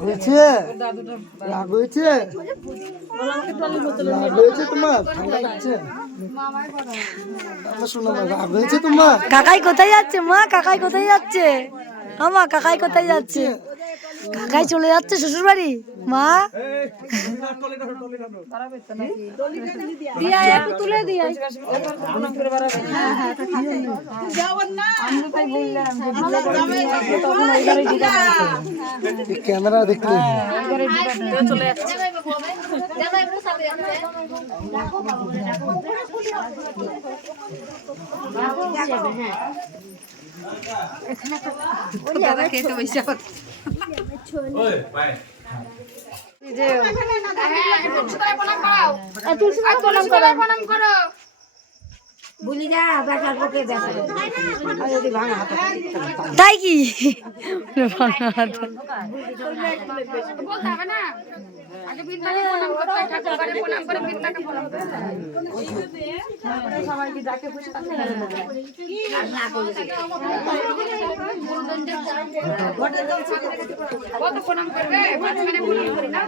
হয়েছে? রাগ হয়েছে রাগ হয়েছে তোমার? ঠান্ডা লাগছে শোনো রাগ হয়েছে তোমার? কাকাই কোথায় যাচ্ছে মা? কাকাই কোথায় যাচ্ছে? আমা কাকাই কোথায় যাচ্ছে? কাকাই চলে যাচ্ছে শ্বশুর বাড়ি মা দিয়া একটু তুলে দিয়া এই ক্যামেরা দেখলে তাই কি বলতে হবে না আগে বিদ্যালয়ে প্রণাম করতে হয়, ঠাকুর ঘরে প্রণাম করে বিদ্যাকে প্রণাম করতে হয়। কত প্রণাম করবে মাঝখানে প্রণাম করি না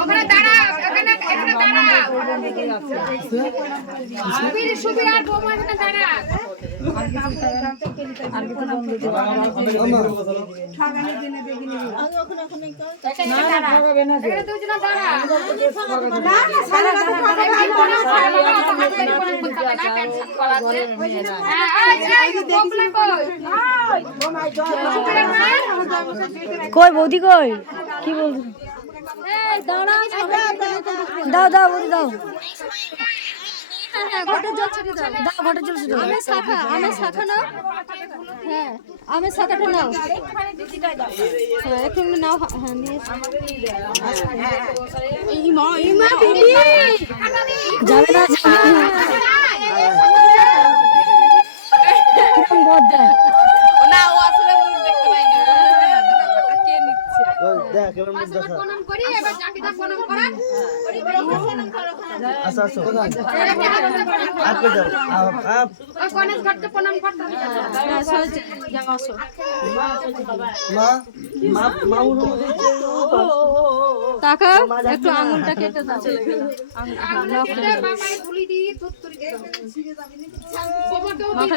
ওখানে দাঁড়া ওখানে এখানে দাঁড়া। সুবীর সুবীর আর বৌমা এখানে দাঁড়া। দাঁড়া। হ্যাঁ, কই? বৌদি কই? কি বলছো? দাও দাও বৌদি দাও। শাখা নাও। হ্যাঁ আমের শাখাটা নাও। হ্যাঁ হ্যাঁ যাবে না যাবে না কিরম বদ দেয় ওই দেখ এবার মুখ দেখা প্রণাম করি এবার যাকে যা প্রণাম করার আচ্ছা আচ্ছা আপনি যাও আপ আপ ওই গণেশ ঘাটকে প্রণাম করতে হবে। হ্যাঁ সহজে যাও আসো মা মা মা উড়ো একটু আঙুলটা কেটে দাও। মাথায় ধুলি দিয়ে ধুত্তুরি দিয়ে দাও। গোবরটাও দিয়ে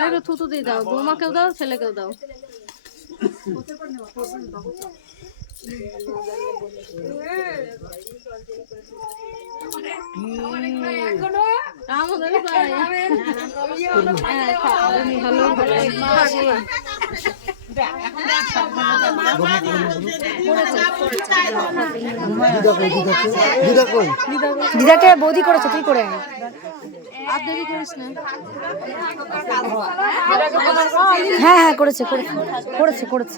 মাথায় বৌদি করেছে দিয়ে করে হ্যাঁ হ্যাঁ ছেলেকেও দাও এখনও আমাদের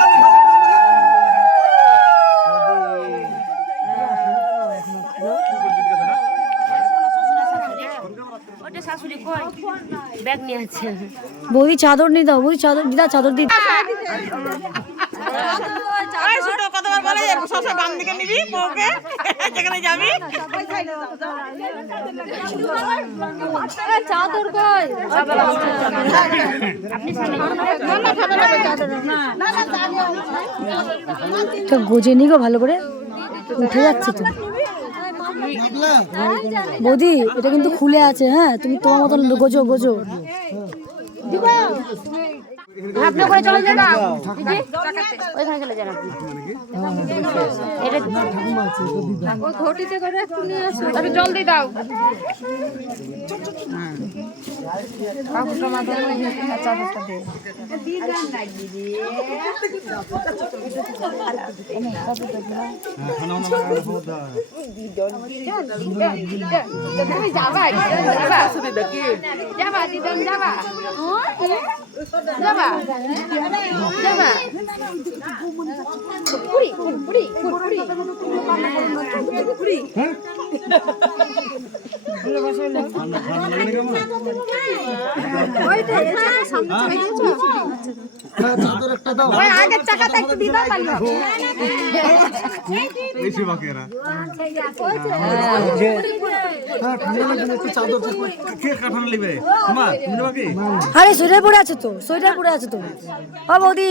করেছে করেছে করেছে বৌদি চাদর নিয়ে দাও বৌদি চাদর দিদা চাদর দি চাদর তো গোজে নি গো ভালো করে উঠে যাচ্ছে তো। বৌদি এটা কিন্তু খুলে আছে হ্যাঁ? তুমি তোমার মতন গোজো গোজো। আপনি করে চলে যান ওইখানে চলে যান আপনি ওই ঘটিতে করে একটু নিয়ে আসো। তবে জলদি দাও। তুমি যাবা যাবা। যাবা দিদন যাবা। যাবা যাবা পুরি পুরি পুরি পুরি আরে সোয়েটার পরে আছে তো সোয়েটার পরে আছে তো। ও বৌদি,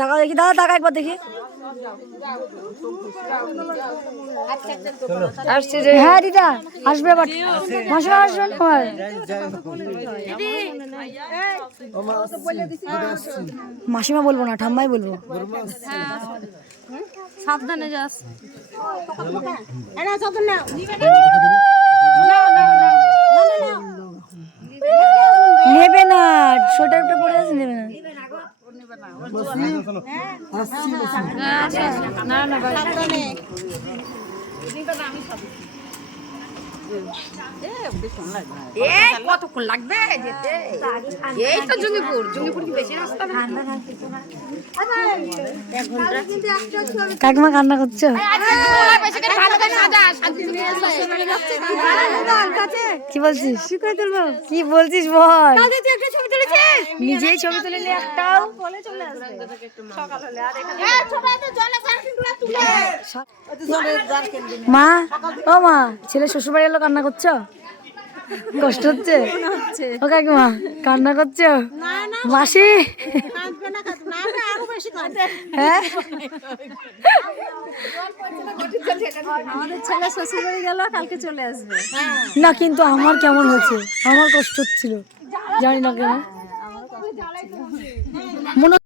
টাকা দেখি, দাদা, টাকা একবার দেখি। হ্যাঁ দিদা আসবে আবার। মাসে আসবেন আমার মাসিমা বলব না ঠাম্মাই বলব। সাবধানে যাস না সোয়েটারটা পরে আছে নেবে না আসছি বসি। না না ভাই এ কতক্ষণ লাগবে যেতে এই তো জঙ্গিপুর জঙ্গিপুর কি বেশি রাস্তা কাকিমা কান্না করছ? কি বলছিস? কি বলছিস বল? নিজেই ছবি তুলে একটাও? মা ও মা ছেলে শ্বশুর বাড়ি এলো কান্না করছ? কষ্ট হচ্ছে? ও কাকিমা কান্না করছ? মাসি? হ্যাঁ? না কিন্তু আমার কেমন হয়েছে? আমার কষ্ট হচ্ছিল। জানি না কেন। মনে